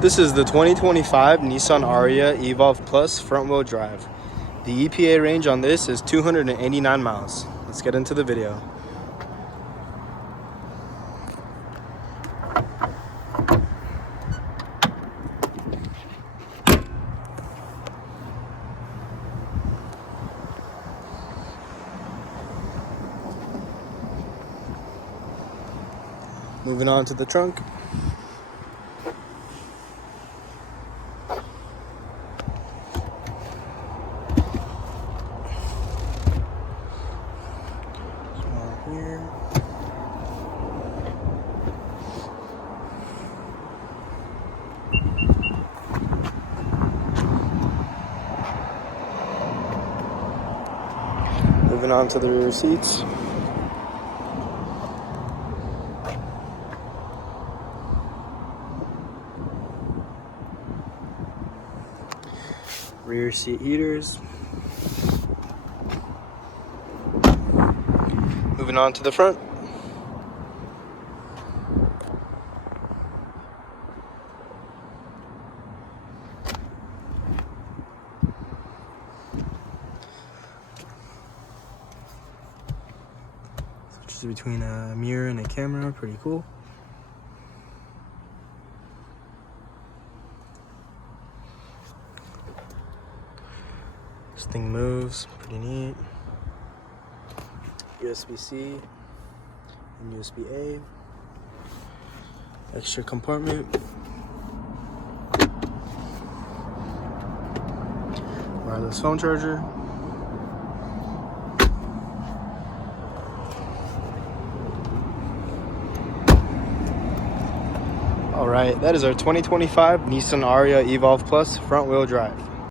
This is the 2025 Nissan ARIYA Evolve Plus front-wheel drive. The EPA range on this is 289 miles. Let's get into the video. Moving on to the trunk. Here. Moving on to the rear seats. Rear seat heaters. Moving on to the front. Switches between a mirror and a camera, pretty cool. This thing moves, pretty neat. USB-C and USB-A. Extra compartment. Wireless phone charger. All right, that is our 2025 Nissan ARIYA Evolve Plus front-wheel drive.